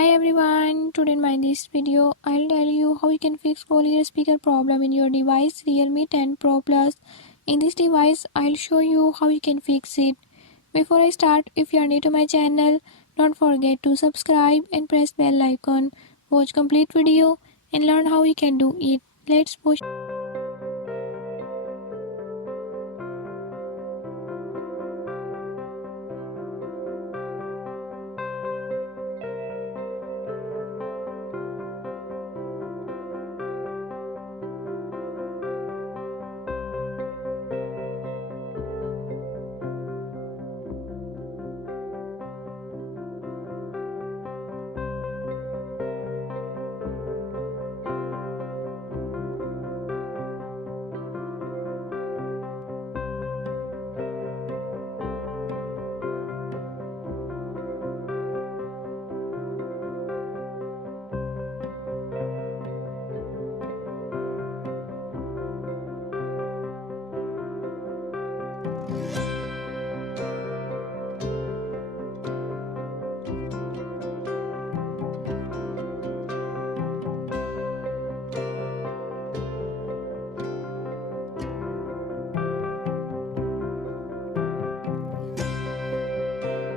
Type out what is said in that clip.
Hi everyone, today in my this video I'll tell you how you can fix Collier speaker problem in your device Realme 10 Pro Plus. In this device I'll show you how you can fix it. Before I start, if you are new to my channel, don't forget to subscribe and press bell icon. Watch complete video and learn how you can do it. Let's push.